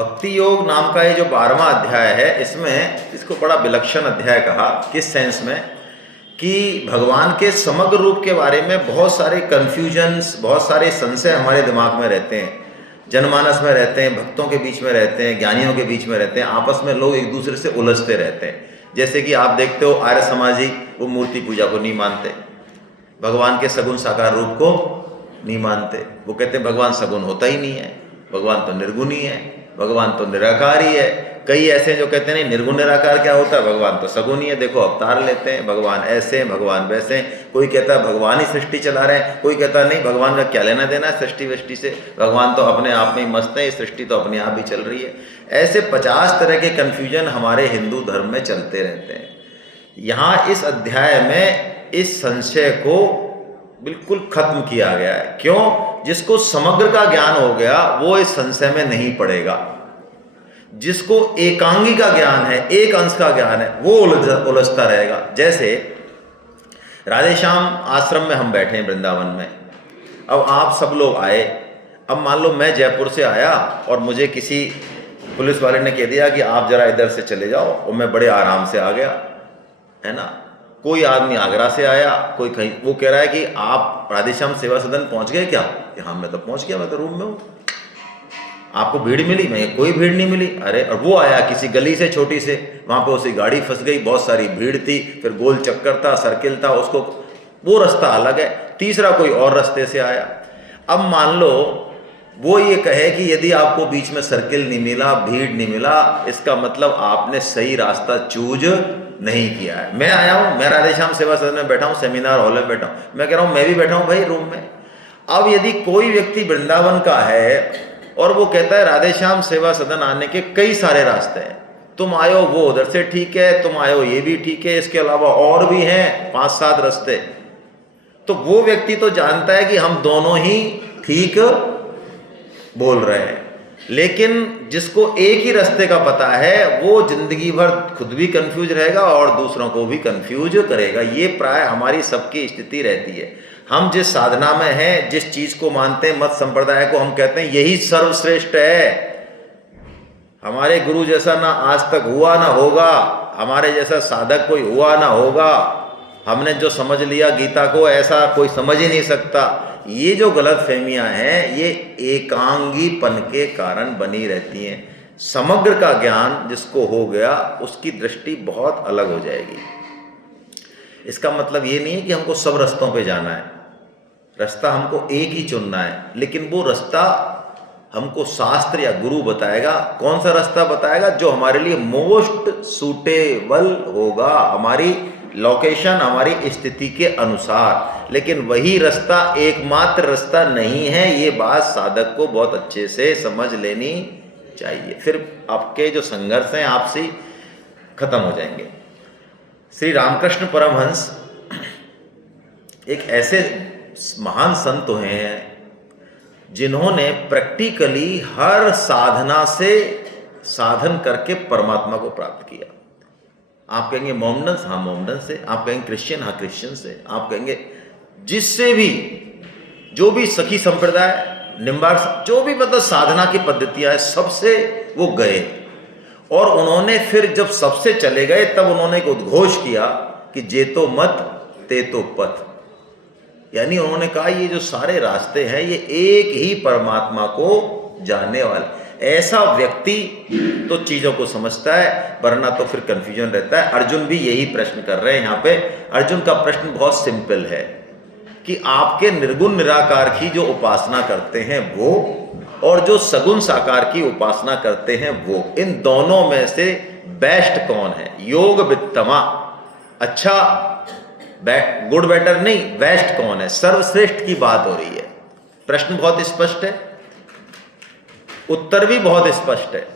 भक्ति योग नाम का ये जो 12वां अध्याय है, इसमें इसको बड़ा विलक्षण अध्याय कहा। किस सेंस में कि भगवान के समग्र रूप के बारे में बहुत सारे कन्फ्यूजन्स, बहुत सारे संशय हमारे दिमाग में रहते हैं, जनमानस में रहते हैं, भक्तों के बीच में रहते हैं, ज्ञानियों के बीच में रहते हैं। आपस में लोग एक दूसरे से उलझते रहते हैं। जैसे कि आप देखते हो आर्य समाजी, वो मूर्ति पूजा को नहीं मानते, भगवान के सगुण साकार रूप को नहीं मानते। वो कहते हैं भगवान सगुण होता ही नहीं है, भगवान तो निर्गुण ही है, भगवान तो निराकार ही है। कई ऐसे जो कहते हैं नहीं, निर्गुण निराकार क्या होता है, भगवान तो सगुण ही है, देखो अवतार लेते हैं, भगवान ऐसे हैं, भगवान वैसे हैं। कोई कहता है भगवान ही सृष्टि चला रहे हैं, कोई कहता है नहीं, भगवान का क्या लेना देना है सृष्टि वृष्टि से, भगवान तो अपने आप में ही मस्त है, सृष्टि तो अपने आप ही चल रही है। ऐसे 50 तरह के कन्फ्यूजन हमारे हिंदू धर्म में चलते रहते हैं। यहाँ इस अध्याय में इस संशय को बिल्कुल खत्म किया गया है। क्यों? जिसको समग्र का ज्ञान हो गया वो इस संशय में नहीं पड़ेगा। जिसको एकांगी का ज्ञान है, एक अंश का ज्ञान है, वो उलझता रहेगा। जैसे राधेश्याम आश्रम में हम बैठे हैं वृंदावन में, अब आप सब लोग आए। अब मान लो मैं जयपुर से आया और मुझे किसी पुलिस वाले ने कह दिया कि आप जरा इधर से चले जाओ, और मैं बड़े आराम से आ गया, है ना। कोई आदमी आगरा से आया, कोई कहीं, वो कह रहा है कि आप राधेश्याम सेवा सदन पहुंच गए क्या? हाँ मैं तो पहुंच गया, मैं तो रूम में हूँ। आपको भीड़ मिली? मैं कोई भीड़ नहीं मिली। अरे, और वो आया किसी गली से छोटी से, वहां पे उसी गाड़ी फंस गई, बहुत सारी भीड़ थी, फिर गोल चक्कर था, सर्किल था, उसको वो रास्ता अलग है। तीसरा कोई और रास्ते से आया। अब मान लो वो ये कहे कि यदि आपको बीच में सर्किल नहीं मिला, भीड़ नहीं मिला, इसका मतलब आपने सही रास्ता चूज नहीं किया है। मैं आया हूं, मैं राधेश्याम सेवा सदन में बैठा हूं, सेमिनार हॉल में बैठा हूं, मैं कह रहा हूं मैं भी बैठा हूं भाई रूम में। अब यदि कोई व्यक्ति वृंदावन का है और वो कहता है राधेश्याम सेवा सदन आने के कई सारे रास्ते हैं, तुम आयो वो उधर से ठीक है, तुम आयो ये भी ठीक है, इसके अलावा और भी हैं 5-7 रास्ते, तो वो व्यक्ति तो जानता है कि हम दोनों ही ठीक बोल रहे हैं। लेकिन जिसको एक ही रास्ते का पता है वो जिंदगी भर खुद भी कंफ्यूज रहेगा और दूसरों को भी कंफ्यूज करेगा। ये प्राय हमारी सबकी स्थिति रहती है। हम जिस साधना में हैं, जिस चीज को मानते हैं, मत संप्रदाय को हम कहते हैं यही सर्वश्रेष्ठ है, हमारे गुरु जैसा ना आज तक हुआ ना होगा, हमारे जैसा साधक कोई हुआ ना होगा, हमने जो समझ लिया गीता को ऐसा कोई समझ ही नहीं सकता। ये जो गलत फहमियां हैं ये एकांगीपन के कारण बनी रहती हैं। समग्र का ज्ञान जिसको हो गया उसकी दृष्टि बहुत अलग हो जाएगी। इसका मतलब ये नहीं है कि हमको सब रास्तों पे जाना है, रास्ता हमको एक ही चुनना है, लेकिन वो रास्ता हमको शास्त्र या गुरु बताएगा। कौन सा रास्ता बताएगा? जो हमारे लिए मोस्ट सूटेबल होगा, हमारी लोकेशन, हमारी स्थिति के अनुसार। लेकिन वही रास्ता एकमात्र रास्ता नहीं है, ये बात साधक को बहुत अच्छे से समझ लेनी चाहिए। फिर आपके जो संघर्ष हैं आपसी खत्म हो जाएंगे। श्री रामकृष्ण परमहंस एक ऐसे महान संत हैं जिन्होंने प्रैक्टिकली हर साधना से साधन करके परमात्मा को प्राप्त किया। आप कहेंगे मोमडन्स, हाँ मोमडन से। आप कहेंगे क्रिश्चियन, हाँ क्रिश्चियन से। आप कहेंगे जिससे भी, जो भी सखी संप्रदाय, निम्बार्क, जो भी मतलब साधना की पद्धतियां है, सबसे वो गए। और उन्होंने फिर जब सबसे चले गए तब उन्होंने एक उद्घोष किया कि जे तो मत ते तो पथ, यानी उन्होंने कहा ये जो सारे रास्ते हैं ये एक ही परमात्मा को जानने वाले। ऐसा व्यक्ति तो चीजों को समझता है, वरना तो फिर कंफ्यूजन रहता है। अर्जुन भी यही प्रश्न कर रहे हैं यहाँ पे। अर्जुन का प्रश्न बहुत सिंपल है कि आपके निर्गुण निराकार की जो उपासना करते हैं वो, और जो सगुण साकार की उपासना करते हैं वो, इन दोनों में से बेस्ट कौन है? योग वित्तमा, अच्छा गुड बेटर नहीं, बेस्ट कौन है, सर्वश्रेष्ठ की बात हो रही है। प्रश्न बहुत स्पष्ट है, उत्तर भी बहुत स्पष्ट है,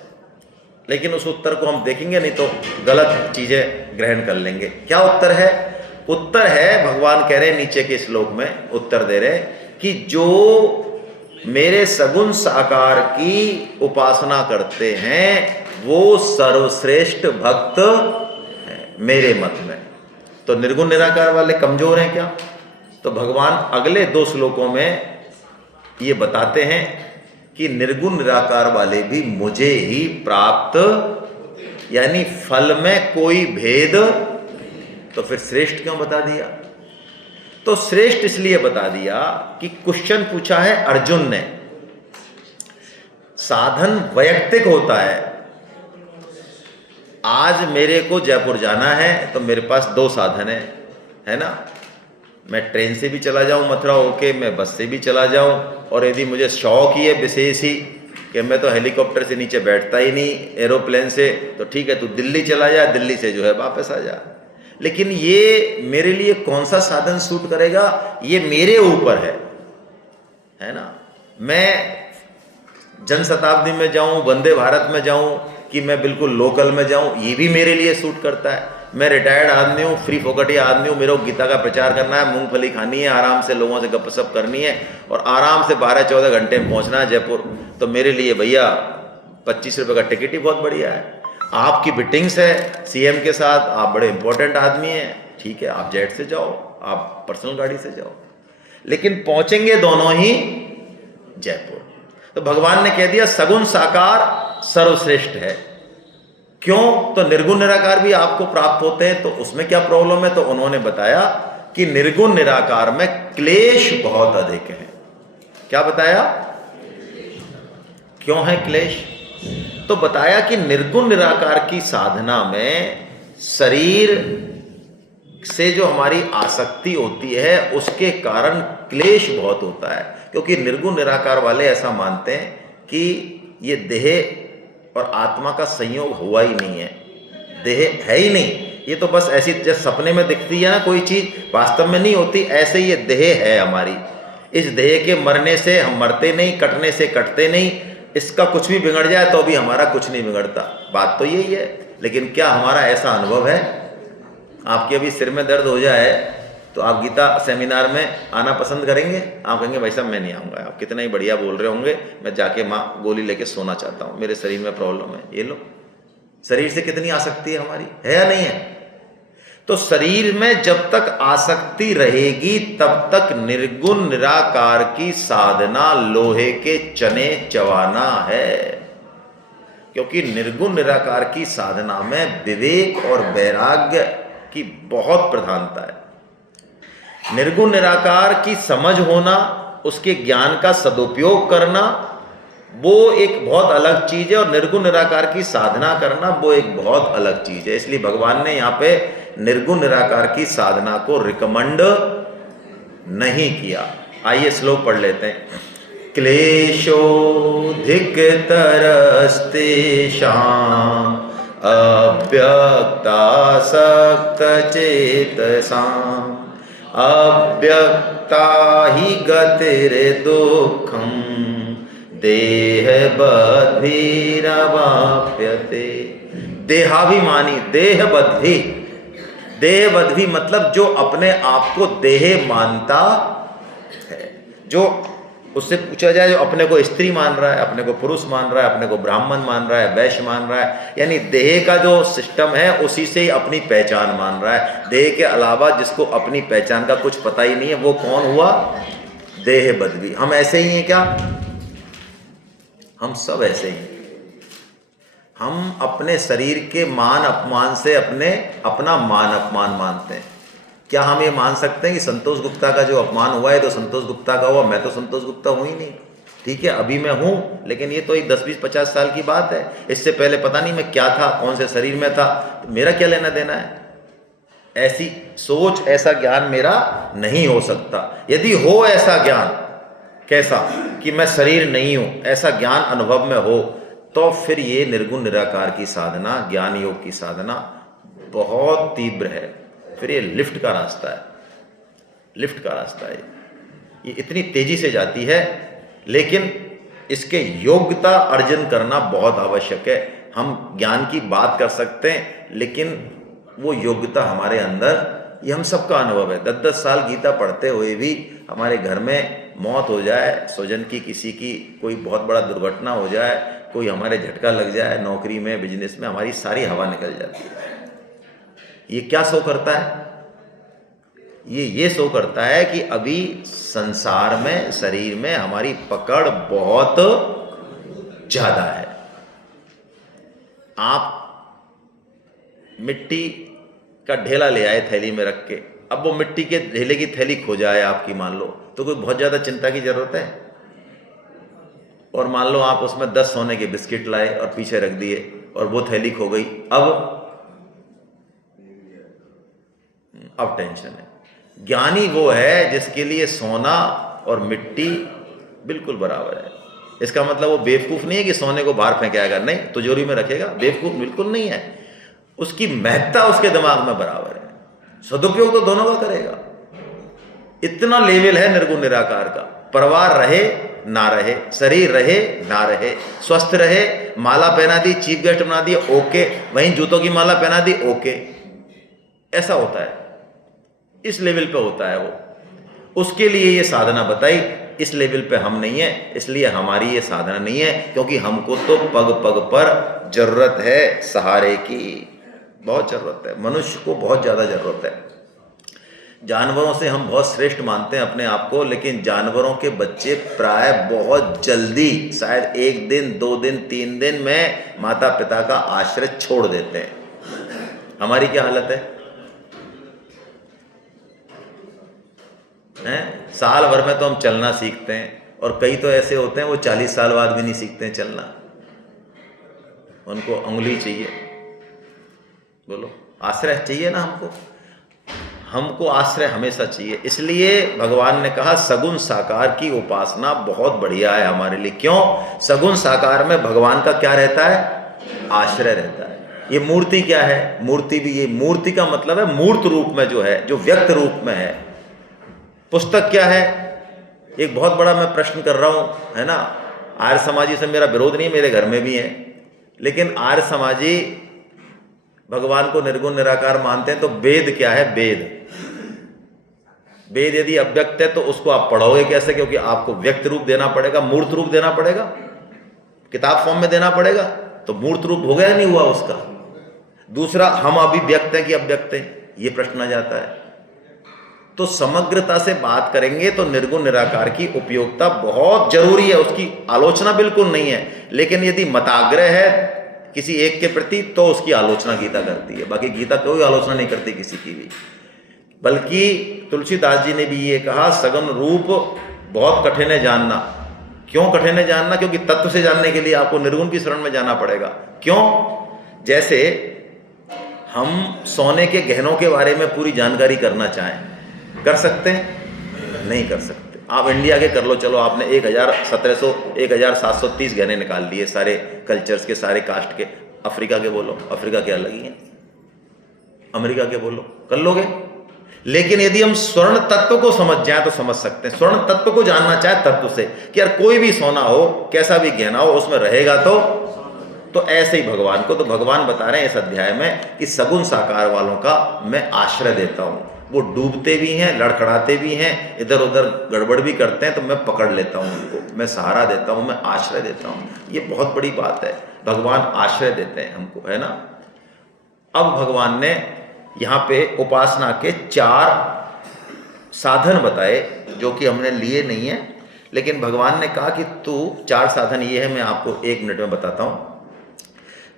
लेकिन उस उत्तर को हम देखेंगे नहीं तो गलत चीजें ग्रहण कर लेंगे। क्या उत्तर है? उत्तर है, भगवान कह रहे नीचे के श्लोक में उत्तर दे रहे कि जो मेरे सगुण साकार की उपासना करते हैं वो सर्वश्रेष्ठ भक्त है मेरे मत में। तो निर्गुण निराकार वाले कमजोर हैं क्या? तो भगवान अगले 2 श्लोकों में ये बताते हैं कि निर्गुण निराकार वाले भी मुझे ही प्राप्त, यानी फल में कोई भेद, तो फिर श्रेष्ठ क्यों बता दिया? तो श्रेष्ठ इसलिए बता दिया कि क्वेश्चन पूछा है अर्जुन ने, साधन वैयक्तिक होता है। आज मेरे को जयपुर जाना है तो मेरे पास दो साधन है ना, मैं ट्रेन से भी चला जाऊं मथुरा होके, मैं बस से भी चला जाऊं, और यदि मुझे शौक ही है विशेष ही कि मैं तो हेलीकॉप्टर से नीचे बैठता ही नहीं, एरोप्लेन से, तो ठीक है तू दिल्ली चला जा, दिल्ली से जो है वापस आ जा। लेकिन ये मेरे लिए कौन सा साधन सूट करेगा, ये मेरे ऊपर है ना। मैं जनशताब्दी में जाऊं, वंदे भारत में जाऊं, कि मैं बिल्कुल लोकल में जाऊं, ये भी मेरे लिए सूट करता है। मैं रिटायर्ड आदमी हूँ, फ्री फोकटिया आदमी हूँ, मेरे को गीता का प्रचार करना है, मूंगफली खानी है, आराम से लोगों से गपशप करनी है और आराम से 12-14 घंटे में पहुँचना है जयपुर, तो मेरे लिए भैया 25 रुपये का टिकट ही बहुत बढ़िया है। आपकी मीटिंग्स है सीएम के साथ, आप बड़े इंपॉर्टेंट आदमी हैं, ठीक है आप जेट से जाओ, आप पर्सनल गाड़ी से जाओ, लेकिन पहुँचेंगे दोनों ही जयपुर। तो भगवान ने कह दिया सगुण साकार सर्वश्रेष्ठ है। क्यों? तो निर्गुण निराकार भी आपको प्राप्त होते हैं, तो उसमें क्या प्रॉब्लम है? तो उन्होंने बताया कि निर्गुण निराकार में क्लेश बहुत अधिक है। क्या बताया? क्यों है क्लेश? तो बताया कि निर्गुण निराकार की साधना में शरीर से जो हमारी आसक्ति होती है उसके कारण क्लेश बहुत होता है, क्योंकि निर्गुण निराकार वाले ऐसा मानते हैं कि ये देह और आत्मा का संयोग हुआ ही नहीं है, देह है ही नहीं, ये तो बस ऐसी जैसे सपने में दिखती है ना कोई चीज, वास्तव में नहीं होती, ऐसे ही ये देह है हमारी। इस देह के मरने से हम मरते नहीं, कटने से कटते नहीं, इसका कुछ भी बिगड़ जाए तो भी हमारा कुछ नहीं बिगड़ता, बात तो यही है। लेकिन क्या हमारा ऐसा अनुभव है? आपके अभी सिर में दर्द हो जाए तो आप गीता सेमिनार में आना पसंद करेंगे? आप कहेंगे भाई साहब मैं नहीं आऊँगा, आप कितना ही बढ़िया बोल रहे होंगे, मैं जाके माँ गोली लेके सोना चाहता हूँ, मेरे शरीर में प्रॉब्लम है। ये लो, शरीर से कितनी आसक्ति है हमारी, है या नहीं है? तो शरीर में जब तक आसक्ति रहेगी तब तक निर्गुण निराकार की साधना लोहे के चने चबाना है, क्योंकि निर्गुण निराकार की साधना में विवेक और वैराग्य की बहुत प्रधानता है। निर्गुण निराकार की समझ होना, उसके ज्ञान का सदुपयोग करना, वो एक बहुत अलग चीज है, और निर्गुण निराकार की साधना करना वो एक बहुत अलग चीज है। इसलिए भगवान ने यहाँ पे निर्गुण निराकार की साधना को रिकमेंड नहीं किया। आइए श्लोक पढ़ लेते हैं। क्लेशोधिक तरस्तेषाम् अव्यक्तासक्त चेतसाम् अव्यक्ता ही गतिर्दुःखं देहबद्भिरवाप्यते। देहाभिमानी, देहबद्भी, देहबद्भी मतलब जो अपने आप को देह मानता है, जो उससे पूछा जाए जो अपने को स्त्री मान रहा है, अपने को पुरुष मान रहा है, अपने को ब्राह्मण मान रहा है, वैश्य मान रहा है, यानी देह का जो सिस्टम है उसी से ही अपनी पहचान मान रहा है। देह के अलावा जिसको अपनी पहचान का कुछ पता ही नहीं है वो कौन हुआ? देह बद्वी। हम ऐसे ही हैं क्या? हम सब ऐसे ही हैं। हम अपने शरीर के मान अपमान से अपना मान अपमान मानते हैं। क्या हम ये मान सकते हैं कि संतोष गुप्ता का जो अपमान हुआ है तो संतोष गुप्ता का हुआ, मैं तो संतोष गुप्ता हूँ ही नहीं? ठीक है अभी मैं हूँ, लेकिन ये तो एक 10-20-50 साल की बात है, इससे पहले पता नहीं मैं क्या था, कौन से शरीर में था, तो मेरा क्या लेना देना है? ऐसी सोच, ऐसा ज्ञान मेरा नहीं हो सकता। यदि हो ऐसा ज्ञान, कैसा कि मैं शरीर नहीं हूँ, ऐसा ज्ञान अनुभव में हो, तो फिर ये निर्गुण निराकार की साधना, ज्ञान योग की साधना बहुत तीव्र है। फिर ये लिफ्ट का रास्ता है, लिफ्ट का रास्ता है, ये इतनी तेजी से जाती है, लेकिन इसके योग्यता अर्जन करना बहुत आवश्यक है। हम ज्ञान की बात कर सकते हैं, लेकिन वो योग्यता हमारे अंदर, ये हम सबका अनुभव है। 10-10 साल गीता पढ़ते हुए भी हमारे घर में मौत हो जाए, स्वजन की, किसी की कोई बहुत बड़ा दुर्घटना हो जाए, कोई हमारे झटका लग जाए नौकरी में, बिजनेस में, हमारी सारी हवा निकल जाती है। ये क्या शो करता है? ये शो करता है कि अभी संसार में, शरीर में हमारी पकड़ बहुत ज़्यादा है। आप मिट्टी का ढेला ले आए थैली में रख के, अब वो मिट्टी के ढेले की थैली खो जाए आपकी, मान लो, तो कोई बहुत ज़्यादा चिंता की ज़रूरत है? और मान लो आप उसमें 10 सोने के बिस्किट लाए और पीछे रख दिए और वो थैली खो गई, अब टेंशन है। ज्ञानी वो है जिसके लिए सोना और मिट्टी बिल्कुल बराबर है। इसका मतलब वो बेवकूफ़ नहीं है कि सोने को बाहर फेंक आएगा, नहीं, तिजोरी में रखेगा, बेवकूफ़ बिल्कुल नहीं है। उसकी महत्ता उसके दिमाग में बराबर है, सदुपयोग तो दोनों का करेगा। इतना लेवल है निर्गुण निराकार का। परिवार रहे ना रहे, शरीर रहे ना रहे, स्वस्थ रहे, माला पहना दी, चीफ गेस्ट बना दिया, ओके, वहीं जूतों की माला पहना दी, ओके, ऐसा होता है, इस लेवल पे होता है वो। उसके लिए ये साधना बताई, इस लेवल पे हम नहीं है, इसलिए हमारी ये साधना नहीं है, क्योंकि हमको तो पग पग पर जरूरत है सहारे की, बहुत जरूरत है, मनुष्य को बहुत ज़्यादा जरूरत है। जानवरों से हम बहुत श्रेष्ठ मानते हैं अपने आप को, लेकिन जानवरों के बच्चे प्राय बहुत जल्दी, शायद 1 दिन 2 दिन 3 दिन में माता पिता का आश्रय छोड़ देते हैं। हमारी क्या हालत है? साल भर में तो हम चलना सीखते हैं, और कई तो ऐसे होते हैं वो 40 साल बाद भी नहीं सीखते हैं चलना, उनको उंगली चाहिए। बोलो, आश्रय चाहिए ना हमको आश्रय हमेशा चाहिए। इसलिए भगवान ने कहा सगुण साकार की उपासना बहुत बढ़िया है हमारे लिए। क्यों? सगुण साकार में भगवान का क्या रहता है? आश्रय रहता है। ये मूर्ति क्या है? मूर्ति भी, ये मूर्ति का मतलब है मूर्त रूप में जो है, जो व्यक्त रूप में है। पुस्तक क्या है? एक बहुत बड़ा मैं प्रश्न कर रहा हूँ, है ना। आर्य समाजी से मेरा विरोध नहीं, मेरे घर में भी है, लेकिन आर्य समाजी भगवान को निर्गुण निराकार मानते हैं, तो वेद क्या है? वेद यदि अव्यक्त है तो उसको आप पढ़ोगे कैसे? क्योंकि आपको व्यक्त रूप देना पड़ेगा, मूर्त रूप देना पड़ेगा, किताब फॉर्म में देना पड़ेगा, तो मूर्त रूप हो गया नहीं हुआ उसका। दूसरा, हम अभी व्यक्त हैं कि अव्यक्त हैं, ये प्रश्न आ जाता है। तो समग्रता से बात करेंगे तो निर्गुण निराकार की उपयोगिता बहुत जरूरी है, उसकी आलोचना बिल्कुल नहीं है, लेकिन यदि मताग्रह है किसी एक के प्रति तो उसकी आलोचना गीता करती है। बाकी गीता कोई आलोचना नहीं करती किसी की भी। बल्कि तुलसीदास जी ने भी ये कहा, सगुण रूप बहुत कठिन है जानना। क्यों कठिन है जानना? क्योंकि तत्व से जानने के लिए आपको निर्गुण की शरण में जाना पड़ेगा। क्यों? जैसे हम सोने के गहनों के बारे में पूरी जानकारी करना चाहें, कर सकते हैं? नहीं कर सकते। आप इंडिया के कर लो, चलो आपने 1730 गहने निकाल लिए, सारे कल्चर्स के, सारे कास्ट के। अफ्रीका के बोलो, अफ्रीका के अलग ही हैं, अमेरिका के बोलो, कर लोगे? लेकिन यदि हम स्वर्ण तत्व को समझ जाए तो समझ सकते हैं। स्वर्ण तत्व को जानना चाहे तत्व से, कि यार कोई भी सोना हो, कैसा भी गहना हो, उसमें रहेगा तो ऐसे ही भगवान को, तो भगवान बता रहे हैं इस अध्याय में कि सगुण साकार वालों का मैं आश्रय देता हूं। वो डूबते भी हैं, लड़खड़ाते भी हैं, इधर उधर गड़बड़ भी करते हैं, तो मैं पकड़ लेता हूं उनको, मैं सहारा देता हूं, मैं आश्रय देता हूं। ये बहुत बड़ी बात है, भगवान आश्रय देते हैं हमको, है ना। अब भगवान ने यहाँ पे उपासना के 4 साधन बताए, जो कि हमने लिए नहीं है, लेकिन भगवान ने कहा कि तू 4 साधन ये है, मैं आपको 1 मिनट में बताता हूँ।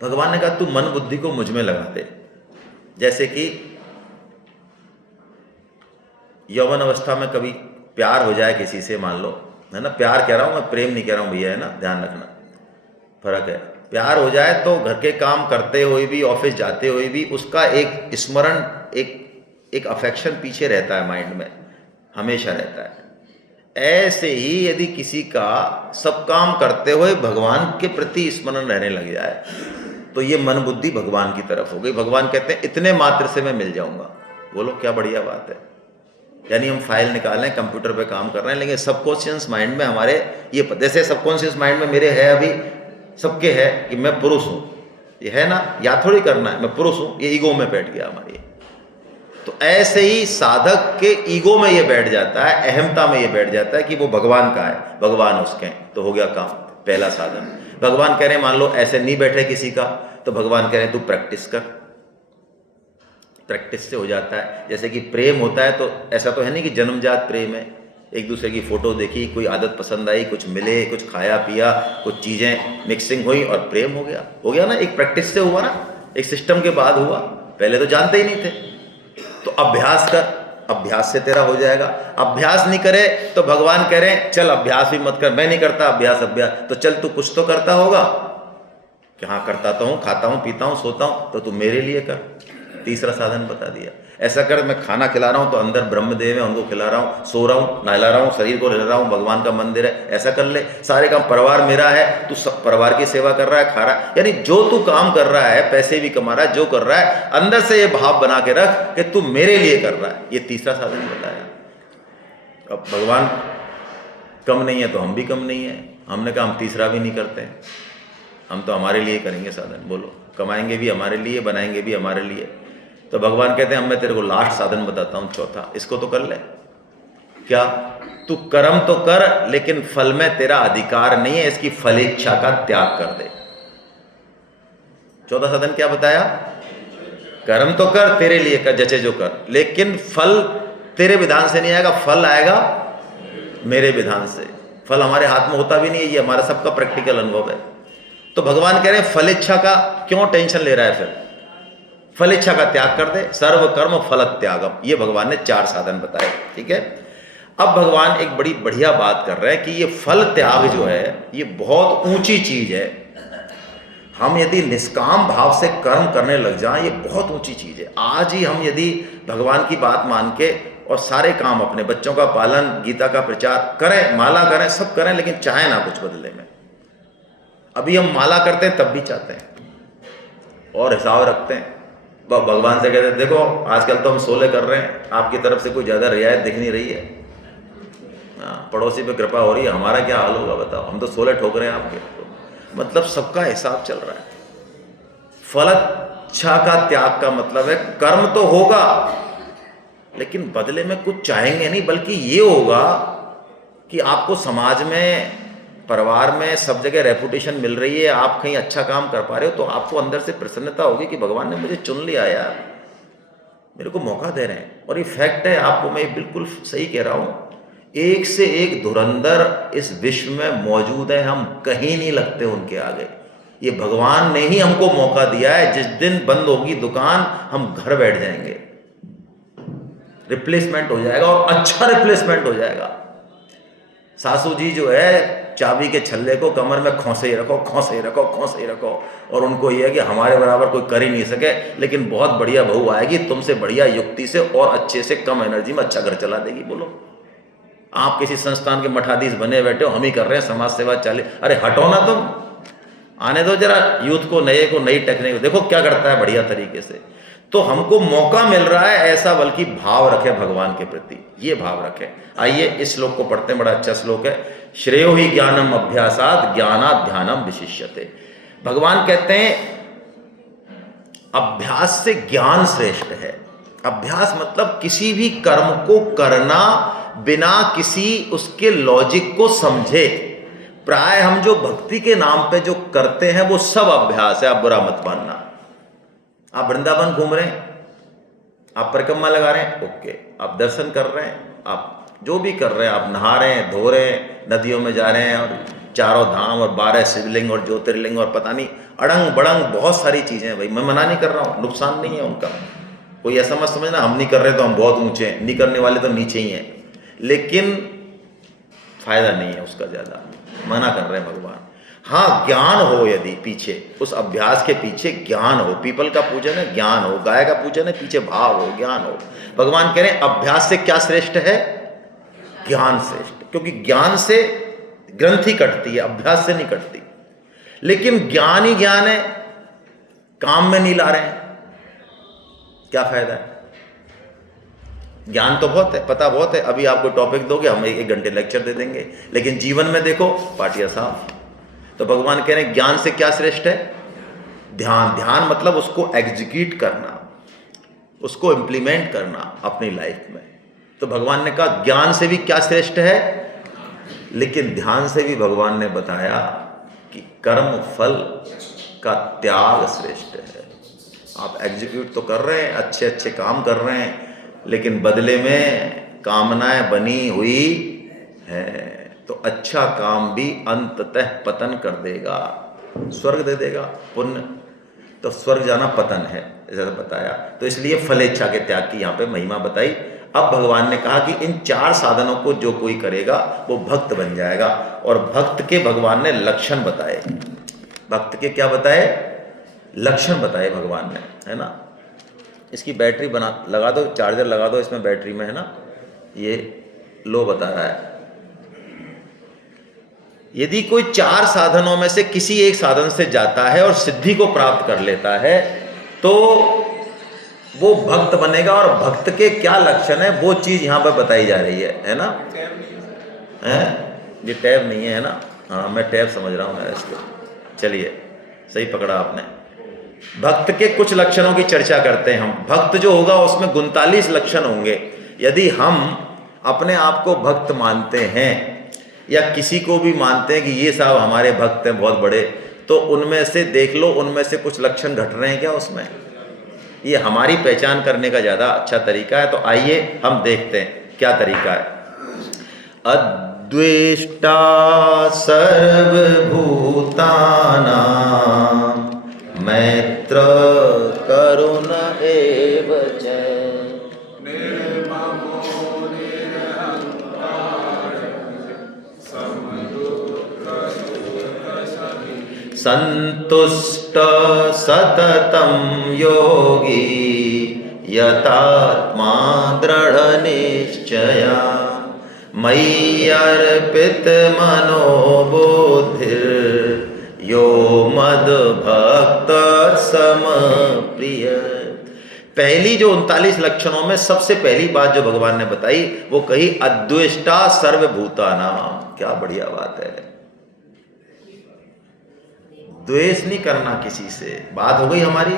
भगवान ने कहा तू मन बुद्धि को मुझ में लगा दे। जैसे कि यौवन अवस्था में कभी प्यार हो जाए किसी से, मान लो, है ना, प्यार कह रहा हूँ मैं, प्रेम नहीं कह रहा हूँ भैया, है ना, ध्यान रखना, फर्क है। प्यार हो जाए तो घर के काम करते हुए भी, ऑफिस जाते हुए भी उसका एक स्मरण, एक अफेक्शन पीछे रहता है, माइंड में हमेशा रहता है। ऐसे ही यदि किसी का सब काम करते हुए भगवान के प्रति स्मरण रहने लग जाए, तो ये मन बुद्धि भगवान की तरफ हो गई। भगवान कहते हैं इतने मात्र से मैं मिल जाऊंगा। बोलो क्या बढ़िया बात है। यानी हम फाइल निकालें, कंप्यूटर पे काम कर रहे हैं, लेकिन सबकॉन्शियस माइंड में हमारे ये, जैसे सबकॉन्शियस माइंड में मेरे है, अभी सबके है कि मैं पुरुष हूँ, ये है ना, या थोड़ी करना है मैं पुरुष हूँ, ये ईगो में बैठ गया हमारी। तो ऐसे ही साधक के ईगो में ये बैठ जाता है, अहमता में ये बैठ जाता है कि वो भगवान का है, भगवान उसके हैं, तो हो गया काम, पहला साधन। भगवान कह रहे हैं मान लो ऐसे नहीं बैठे किसी का, तो भगवान कह रहे हैं तू प्रैक्टिस कर, प्रैक्टिस से हो जाता है। जैसे कि प्रेम होता है, तो ऐसा तो है नहीं कि जन्मजात प्रेम है, एक दूसरे की फ़ोटो देखी, कोई आदत पसंद आई, कुछ मिले, कुछ खाया पिया, कुछ चीज़ें मिक्सिंग हुई और प्रेम हो गया ना। एक प्रैक्टिस से हुआ ना, एक सिस्टम के बाद हुआ, पहले तो जानते ही नहीं थे। तो अभ्यास कर, अभ्यास से तेरा हो जाएगा। अभ्यास नहीं करे तो भगवान कह रहे हैं चल अभ्यास भी मत कर, मैं नहीं करता अभ्यास, तो चल तू कुछ तो करता होगा। कि हाँ करता तो हूँ, खाता हूँ, पीता हूँ, सोता हूँ, तो तू मेरे लिए कर। तीसरा साधन बता दिया, ऐसा कर, मैं खाना खिला रहा हूँ तो अंदर ब्रह्मदेव है, उनको खिला रहा हूँ, सो रहा हूँ, नहला रहा हूँ, शरीर को हिला रहा हूँ, भगवान का मंदिर है, ऐसा कर ले। सारे काम, परिवार मेरा है, तू सब परिवार की सेवा कर रहा है, खा रहा है, यानी जो तू काम कर रहा है, पैसे भी कमा रहा है, जो कर रहा है, अंदर से ये भाव बना के रख कि तू मेरे लिए कर रहा है। ये तीसरा साधन बताया। अब भगवान कम नहीं है तो हम भी कम नहीं है, हमने कहा हम तीसरा भी नहीं करते हैं, हम तो हमारे लिए करेंगे साधन। बोलो, कमाएंगे भी हमारे लिए, बनाएंगे भी हमारे लिए। तो भगवान कहते हैं अब मैं तेरे को लास्ट साधन बताता हूँ, चौथा, इसको तो कर ले। क्या? तू कर्म तो कर, लेकिन फल में तेरा अधिकार नहीं है, इसकी फलेच्छा का त्याग कर दे। चौथा साधन क्या बताया? कर्म तो कर, तेरे लिए कर, जचे जो कर, लेकिन फल तेरे विधान से नहीं आएगा, फल आएगा मेरे विधान से। फल हमारे हाथ में होता भी नहीं है, ये हमारा सबका प्रैक्टिकल अनुभव है। तो भगवान कह रहे हैं फलेच्छा का क्यों टेंशन ले रहा है, फिर फलेच्छा का त्याग कर दे, सर्व कर्म फल त्यागम। ये भगवान ने 4 साधन बताए, ठीक है। अब भगवान एक बड़ी बढ़िया बात कर रहे हैं कि ये फल त्याग जो है ये बहुत ऊंची चीज है। हम यदि निष्काम भाव से कर्म करने लग जाएं, ये बहुत ऊंची चीज है। आज ही हम यदि भगवान की बात मान के और सारे काम, अपने बच्चों का पालन, गीता का प्रचार करें, माला करें, सब करें, लेकिन चाहे ना कुछ बदले में। अभी हम माला करते हैं तब भी चाहते हैं और हिसाब रखते हैं, भगवान से कहते हैं देखो आजकल तो हम 16 कर रहे हैं, आपकी तरफ से कोई ज़्यादा रियायत दिख नहीं रही है, पड़ोसी पे कृपा हो रही है, हमारा क्या हाल होगा बताओ, हम तो 16 ठोक रहे हैं आपके। मतलब सबका हिसाब चल रहा है। फलेच्छा का त्याग का मतलब है कर्म तो होगा लेकिन बदले में कुछ चाहेंगे नहीं, बल्कि ये होगा कि आपको समाज में, परिवार में, सब जगह रेपुटेशन मिल रही है, आप कहीं अच्छा काम कर पा रहे हो, तो आपको अंदर से प्रसन्नता होगी कि भगवान ने मुझे चुन लिया यार, मेरे को मौका दे रहे हैं। और ये फैक्ट है, आपको मैं बिल्कुल सही कह रहा हूँ, एक से एक धुरंधर इस विश्व में मौजूद है, हम कहीं नहीं लगते उनके आगे। ये भगवान ने ही हमको मौका दिया है, जिस दिन बंद होगी दुकान हम घर बैठ जाएंगे, रिप्लेसमेंट हो जाएगा और अच्छा रिप्लेसमेंट हो जाएगा। सासू जी जो है चाबी के छल्ले को कमर में खोसे ही रखो, खोसे ही रखो, खोसे ही रखो, और उनको ये है कि हमारे बराबर कोई कर ही नहीं सके, लेकिन बहुत बढ़िया बहू आएगी, तुमसे बढ़िया युक्ति से और अच्छे से, कम एनर्जी में अच्छा घर चला देगी। बोलो, आप किसी संस्थान के मठाधीश बने बैठे हो, हम ही कर रहे हैं समाज सेवा 40, अरे हटो ना तुम, आने दो जरा यूथ को, नए को, नई टेक्निक, देखो क्या करता है बढ़िया तरीके से। तो हमको मौका मिल रहा है ऐसा, बल्कि भाव रखे भगवान के प्रति, ये भाव रखे। आइए इस श्लोक को पढ़ते हैं, बड़ा अच्छा श्लोक है। श्रेयो ही ज्ञानम अभ्यासात ज्ञानात् ध्यानम विशिष्यते। भगवान कहते हैं अभ्यास से ज्ञान श्रेष्ठ है। अभ्यास मतलब किसी भी कर्म को करना बिना किसी उसके लॉजिक को समझे। प्राय हम जो भक्ति के नाम पे जो करते हैं वो सब अभ्यास है, आप बुरा मत मानना। आप वृंदावन घूम रहे हैं, आप परिक्रमा लगा रहे हैं, ओके, आप दर्शन कर रहे हैं, आप जो भी कर रहे हैं, आप नहा रहे हैं, धो रहे हैं, नदियों में जा रहे हैं, और चारों धाम और 12 शिवलिंग और ज्योतिर्लिंग और पता नहीं अड़ंग बड़ंग बहुत सारी चीज़ें हैं। भाई मैं मना नहीं कर रहा हूँ, नुकसान नहीं है उनका, कोई ऐसा मत समझना हम नहीं कर रहे तो हम बहुत ऊंचे हैं, नहीं करने वाले तो नीचे ही हैं, लेकिन फायदा नहीं है उसका ज़्यादा, मना कर रहे हैं भगवान। हाँ, ज्ञान हो यदि पीछे, उस अभ्यास के पीछे ज्ञान हो, पीपल का पूजन है ज्ञान हो, गाय का पूजन है पीछे भाव हो, ज्ञान हो। भगवान कह रहे हैं अभ्यास से क्या श्रेष्ठ है? ज्ञान श्रेष्ठ, क्योंकि ज्ञान से ग्रंथि कटती है, अभ्यास से नहीं कटती। लेकिन ज्ञान ही ज्ञान है, काम में नहीं ला रहे हैं, क्या फायदा है? ज्ञान तो बहुत है, पता बहुत है, अभी आपको टॉपिक दोगे हम 1 घंटे लेक्चर दे देंगे, लेकिन जीवन में देखो पाटिया साहब। तो भगवान कह रहे हैं ज्ञान से क्या श्रेष्ठ है? ध्यान। ध्यान मतलब उसको एग्जीक्यूट करना, उसको इंप्लीमेंट करना अपनी लाइफ में। तो भगवान ने कहा ज्ञान से भी क्या श्रेष्ठ है, लेकिन ध्यान से भी भगवान ने बताया कि कर्म फल का त्याग श्रेष्ठ है। आप एग्जीक्यूट तो कर रहे हैं, अच्छे अच्छे काम कर रहे हैं, लेकिन बदले में कामनाएं बनी हुई है तो अच्छा काम भी अंततः पतन कर देगा, स्वर्ग दे देगा। पुण्य तो स्वर्ग जाना पतन है, ऐसा बताया। तो इसलिए फलेच्छा के त्याग की यहाँ पे महिमा बताई। अब भगवान ने कहा कि इन 4 साधनों को जो कोई करेगा वो भक्त बन जाएगा। और भक्त के भगवान ने लक्षण बताए। भक्त के क्या बताए? लक्षण बताए भगवान ने, है ना। इसकी बैटरी बना लगा दो, चार्जर लगा दो इसमें, बैटरी में, है ना। ये लो बता रहा है। यदि कोई 4 साधनों में से किसी एक साधन से जाता है और सिद्धि को प्राप्त कर लेता है तो वो भक्त बनेगा। और भक्त के क्या लक्षण है वो चीज यहां पर बताई जा रही है ना। है ये टैब नहीं है ना। हाँ मैं टैब समझ रहा हूँ मैं इसको। चलिए सही पकड़ा आपने। भक्त के कुछ लक्षणों की चर्चा करते हैं हम। भक्त जो होगा उसमें 39 लक्षण होंगे। यदि हम अपने आप को भक्त मानते हैं या किसी को भी मानते हैं कि ये साहब हमारे भक्त हैं बहुत बड़े, तो उनमें से देख लो, उनमें से कुछ लक्षण घट रहे हैं क्या उसमें। ये हमारी पहचान करने का ज़्यादा अच्छा तरीका है। तो आइए हम देखते हैं क्या तरीका है। अद्वेष्टा सर्वभूतानां मैत्र करुण एव च संतुष्ट सततं योगी यतात्मा दृढ़ निश्चया मय्यर्पित मनोबुद्धिर् यो मद्भक्त समप्रिय। पहली जो 39 लक्षणों में सबसे पहली बात जो भगवान ने बताई वो कही अद्वेष्टा सर्वभूतानाम। क्या बढ़िया बात है। द्वेष नहीं करना किसी से, बात हो गई हमारी।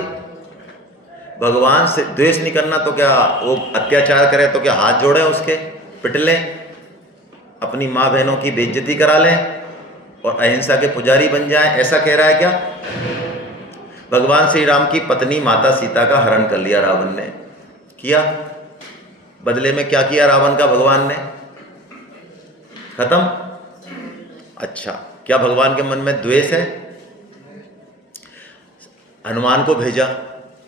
भगवान से द्वेष नहीं करना तो क्या वो अत्याचार करे तो क्या हाथ जोड़े उसके, पिट लें, अपनी माँ बहनों की बेइज्जती करा लें और अहिंसा के पुजारी बन जाएं, ऐसा कह रहा है क्या। भगवान श्री राम की पत्नी माता सीता का हरण कर लिया रावण ने, किया। बदले में क्या किया रावण का भगवान ने, खत्म। अच्छा, क्या भगवान के मन में द्वेष है। हनुमान को भेजा,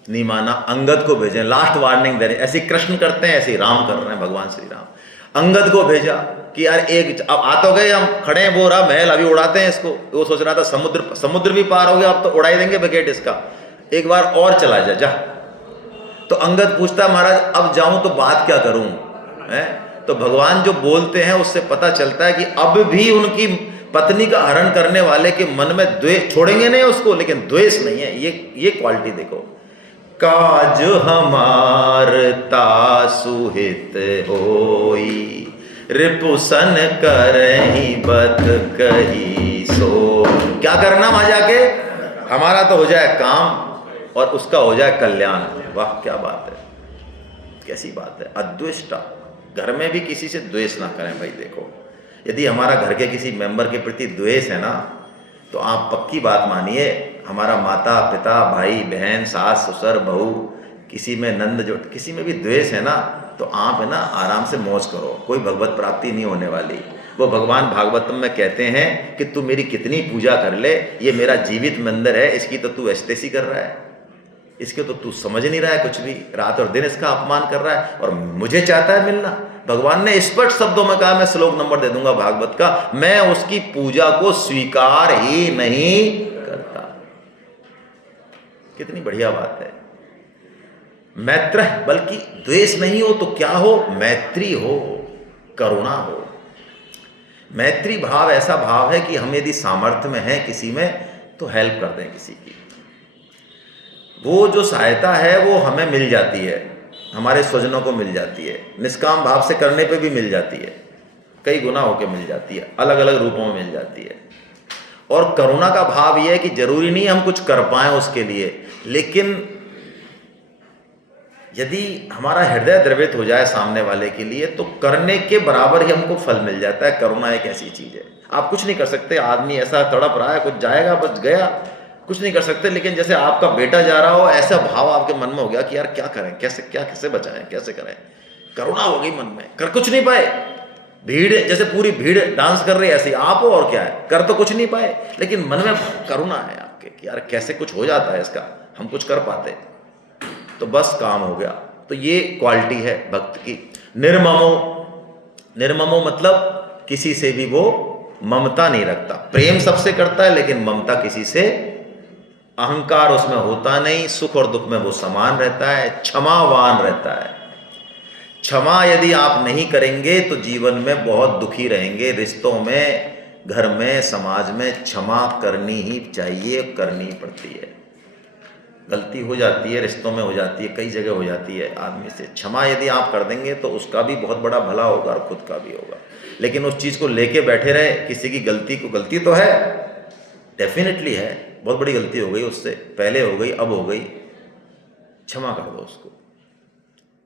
नहीं माना, अंगद को भेजे, लास्ट वार्निंग दे रहे। ऐसे कृष्ण करते हैं, ऐसे राम कर रहे हैं, भगवान श्री राम। अंगद को भेजा कि यार एक, अब आ तो गए, हम खड़े हैं, वो रहा महल, अभी उड़ाते हैं इसको। वो सोच रहा था समुद्र भी पार हो गया, अब तो उड़ाई देंगे बकेट इसका, एक बार और चला जा। तो अंगद पूछता महाराज अब जाऊं तो बात क्या करूं, है। तो भगवान जो बोलते हैं उससे पता चलता है कि अब भी उनकी पत्नी का हरण करने वाले के मन में द्वेष, छोड़ेंगे नहीं उसको, लेकिन द्वेष नहीं है। ये क्वालिटी देखो। काज हमार तासुहित होई रिपुसन करही बत कही सो। क्या करना वहां जाके, हमारा तो हो जाए काम और उसका हो जाए कल्याण। वाह क्या बात है, कैसी बात है। अद्वेष्टा, घर में भी किसी से द्वेष ना करें भाई। देखो यदि हमारा घर के किसी मेंबर के प्रति द्वेष है ना, तो आप पक्की बात मानिए, हमारा माता पिता भाई बहन सास ससुर बहू, किसी में नंद जो किसी में भी द्वेष है ना, तो आप है ना आराम से मौज करो, कोई भगवत प्राप्ति नहीं होने वाली। वो भगवान भागवतम में कहते हैं कि तू मेरी कितनी पूजा कर ले, ये मेरा जीवित मंदिर है, इसकी तो तू एस्टेसी कर रहा है, इसके तो तू समझ नहीं रहा है कुछ भी, रात और दिन इसका अपमान कर रहा है और मुझे चाहता है मिलना। भगवान ने स्पष्ट शब्दों में कहा, मैं श्लोक नंबर दे दूंगा भागवत का, मैं उसकी पूजा को स्वीकार ही नहीं करता। कितनी बढ़िया बात है। मैत्र, बल्कि द्वेष नहीं हो तो क्या हो, मैत्री हो, करुणा हो। मैत्री भाव ऐसा भाव है कि हम यदि सामर्थ्य में हैं किसी में तो हेल्प कर दें किसी की। वो जो सहायता है वो हमें मिल जाती है, हमारे स्वजनों को मिल जाती है, निष्काम भाव से करने पे भी मिल जाती है, कई गुना होके मिल जाती है, अलग अलग रूपों में मिल जाती है। और करुणा का भाव यह है कि जरूरी नहीं हम कुछ कर पाएं उसके लिए, लेकिन यदि हमारा हृदय द्रवित हो जाए सामने वाले के लिए तो करने के बराबर ही हमको फल मिल जाता है। करुणा एक ऐसी चीज है, आप कुछ नहीं कर सकते, आदमी ऐसा तड़प रहा है, कुछ जाएगा बच गया, कुछ नहीं कर सकते, लेकिन जैसे आपका बेटा जा रहा हो ऐसा भाव आपके मन में हो गया कि यार क्या करें, कैसे बचाएं, कैसे करें, करुणा हो गई मन में, कर कुछ नहीं पाए भीड़, जैसे पूरी भीड़ डांस कर रही है ऐसे आप हो, और क्या है, कर तो कुछ नहीं पाए, लेकिन मन में करुणा है आपके कि यार कैसे कुछ हो जाता है इसका, हम कुछ कर पाते, तो बस काम हो गया। तो ये क्वालिटी है भक्त की। निर्ममो, निर्ममो मतलब किसी से भी वो ममता नहीं रखता, प्रेम सबसे करता है लेकिन ममता किसी से, अहंकार उसमें होता नहीं, सुख और दुख में वो समान रहता है, क्षमावान रहता है। क्षमा यदि आप नहीं करेंगे तो जीवन में बहुत दुखी रहेंगे, रिश्तों में, घर में, समाज में क्षमा करनी ही चाहिए, करनी पड़ती है। गलती हो जाती है, रिश्तों में हो जाती है, कई जगह हो जाती है आदमी से, क्षमा यदि आप कर देंगे तो उसका भी बहुत बड़ा भला होगा और खुद का भी होगा। लेकिन उस चीज़ को लेके बैठे रहे, किसी की गलती को, गलती तो है, डेफिनेटली है, बहुत बड़ी गलती हो गई उससे, पहले हो गई, अब हो गई, क्षमा कर दो उसको,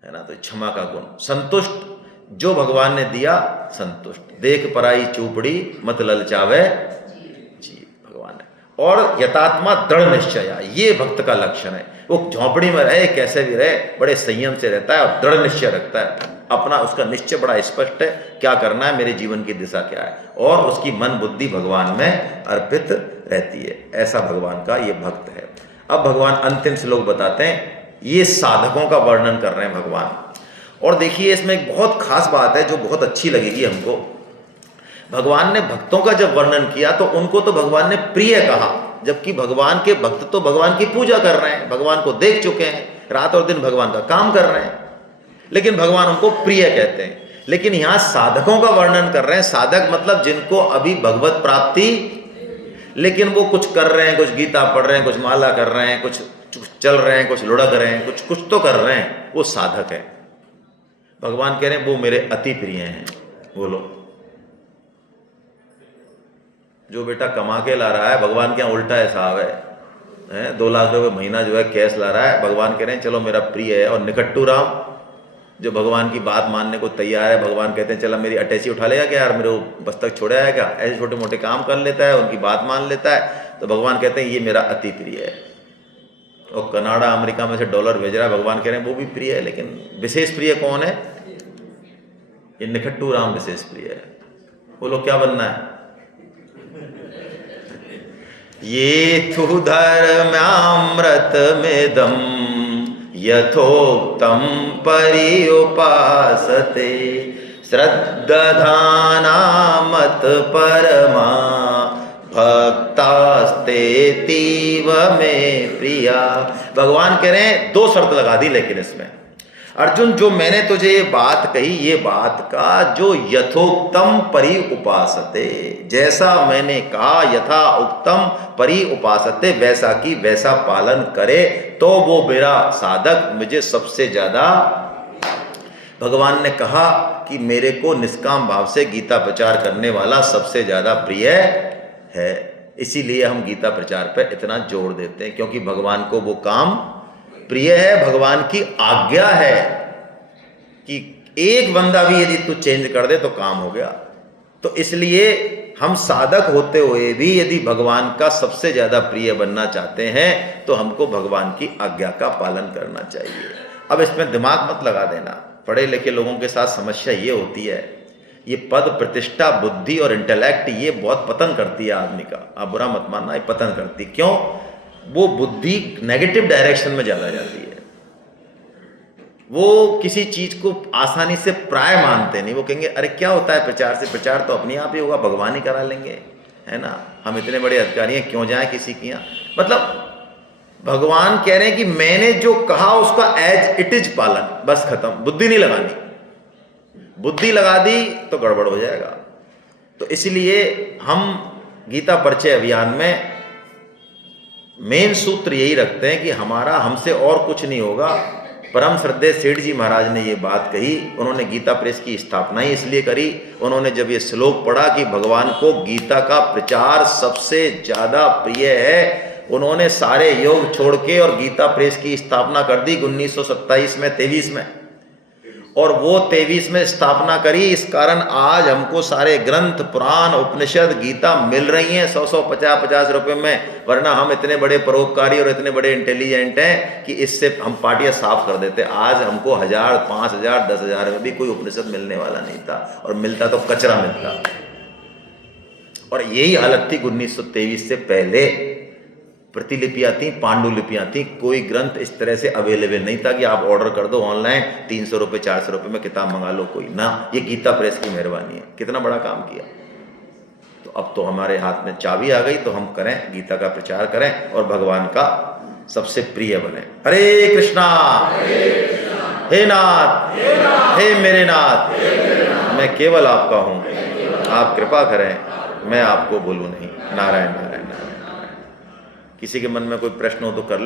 है ना। तो क्षमा का गुण। संतुष्ट, जो भगवान ने दिया संतुष्ट, देख पराई चूपड़ी मत ललचावे जी, भगवान ने। और यथात्मा दृढ़ निश्चय, ये भक्त का लक्षण है। वो झोंपड़ी में रहे, कैसे भी रहे, बड़े संयम से रहता है और दृढ़ निश्चय रखता है अपना, उसका निश्चय बड़ा स्पष्ट है, क्या करना है, मेरे जीवन की दिशा क्या है, और उसकी मन बुद्धि भगवान में अर्पित रहती है। ऐसा भगवान का ये भक्त है। अब भगवान अंतिम श्लोक बताते हैं, ये साधकों का वर्णन कर रहे हैं भगवान। और देखिए इसमें एक बहुत खास बात है जो बहुत अच्छी लगेगी हमको। भगवान ने भक्तों का जब वर्णन किया तो उनको तो भगवान ने प्रिय कहा, जबकि भगवान के भक्त तो भगवान की पूजा कर रहे हैं, भगवान को देख चुके हैं, रात और दिन भगवान का काम कर रहे हैं, लेकिन भगवान उनको प्रिय कहते हैं। लेकिन यहाँ साधकों का वर्णन कर रहे हैं। साधक मतलब जिनको अभी भगवत प्राप्ति, लेकिन वो कुछ कर रहे हैं, कुछ गीता पढ़ रहे हैं, कुछ माला कर रहे हैं, कुछ चल रहे हैं, कुछ लुढ़क रहे हैं, कुछ तो कर रहे हैं, वो साधक है। भगवान कह रहे हैं वो मेरे अति प्रिय हैं। बोलो, जो बेटा कमा के ला रहा है, भगवान के यहाँ उल्टा है साहब, है 2 लाख रुपए महीना जो है कैश ला रहा है, भगवान कह रहे हैं चलो मेरा प्रिय है। और निकट्टू राम जो भगवान की बात मानने को तैयार है, भगवान कहते हैं चला मेरी अटैची उठा लेगा क्या यार, मेरे को बस तक छोड़ा है क्या, ऐसे छोटे मोटे काम कर लेता है, उनकी बात मान लेता है, तो भगवान कहते हैं ये मेरा अति प्रिय है। और कनाडा अमेरिका में से डॉलर भेज रहा है, भगवान कह रहे हैं वो भी प्रिय है, लेकिन विशेष प्रिय कौन है, ये निकट्टू राम विशेष प्रिय है। बोलो क्या बनना है, ये तु धर्म्यामृत में दम यथोक्तम पर्युपासते श्रद्धाना मत परमा भक्तास्ते तीव में प्रिया। भगवान कह रहे हैं 2 शर्त लगा दी, लेकिन इसमें अर्जुन जो मैंने तुझे ये बात कही, ये बात का जो यथोक्तम परि उपासते, जैसा मैंने कहा यथा उक्तम परि उपासते, वैसा की वैसा पालन करे तो वो मेरा साधक मुझे सबसे ज्यादा, भगवान ने कहा कि मेरे को निष्काम भाव से गीता प्रचार करने वाला सबसे ज्यादा प्रिय है। इसीलिए हम गीता प्रचार पर इतना जोर देते हैं, क्योंकि भगवान को वो काम प्रिय है, भगवान की आज्ञा है कि एक बंदा भी यदि तू चेंज कर दे तो काम हो गया। तो इसलिए हम साधक होते हुए भी यदि भगवान का सबसे ज्यादा प्रिय बनना चाहते हैं तो हमको भगवान की आज्ञा का पालन करना चाहिए। अब इसमें दिमाग मत लगा देना, पढ़े लिखे लोगों के साथ समस्या ये होती है, ये पद प्रतिष्ठा बुद्धि और इंटेलेक्ट ये बहुत पतन करती है आदमी का, आप बुरा मत मानना, ये पतन करती। क्यों? वो बुद्धि नेगेटिव डायरेक्शन में ज्यादा जाती है, वो किसी चीज को आसानी से प्राय मानते नहीं, वो कहेंगे अरे क्या होता है प्रचार से, प्रचार तो अपने आप ही होगा, भगवान ही करा लेंगे, है ना, हम इतने बड़े अधिकारी हैं क्यों जाएं किसी के यहाँ। मतलब भगवान कह रहे हैं कि मैंने जो कहा उसका एज इट इज पालन, बस खत्म, बुद्धि नहीं लगानी, बुद्धि लगा दी तो गड़बड़ हो जाएगा। तो इसलिए हम गीता परिचय अभियान में मेन सूत्र यही रखते हैं कि हमारा हमसे और कुछ नहीं होगा। परम श्रद्धेय सेठ जी महाराज ने ये बात कही, उन्होंने गीता प्रेस की स्थापना ही इसलिए करी, उन्होंने जब ये श्लोक पढ़ा कि भगवान को गीता का प्रचार सबसे ज्यादा प्रिय है, उन्होंने सारे योग छोड़ के और गीता प्रेस की स्थापना कर दी 1927 में 23 में। और वो 23 में स्थापना करी। इस कारण आज हमको सारे ग्रंथ, पुराण, उपनिषद, गीता मिल रही हैं 100 50 रुपए में, वरना हम इतने बड़े परोपकारी और इतने बड़े इंटेलिजेंट हैं कि इससे हम पार्टियां साफ कर देते। आज हमको 1000, 5000, 10,000 में भी कोई उपनिषद मिलने वाला नहीं था, और मिलता तो कचरा मिलता। और यही हालत थी 1923 से पहले। प्रतिलिपियां थी, पांडुलिपियां थी, कोई ग्रंथ इस तरह से अवेलेबल नहीं था कि आप ऑर्डर कर दो ऑनलाइन 300 रुपये 400 रुपये में किताब मंगा लो कोई ना। ये गीता प्रेस की मेहरबानी है, कितना बड़ा काम किया। तो अब तो हमारे हाथ में चाबी आ गई, तो हम करें, गीता का प्रचार करें और भगवान का सबसे प्रिय बने। हरे कृष्णा, हे नाथ, हे मेरे नाथ, मैं केवल आपका हूँ, आप कृपा करें, मैं आपको बोलूँ नहीं। नारायण नारायण नारायण। किसी के मन में कोई प्रश्न हो तो कर लें।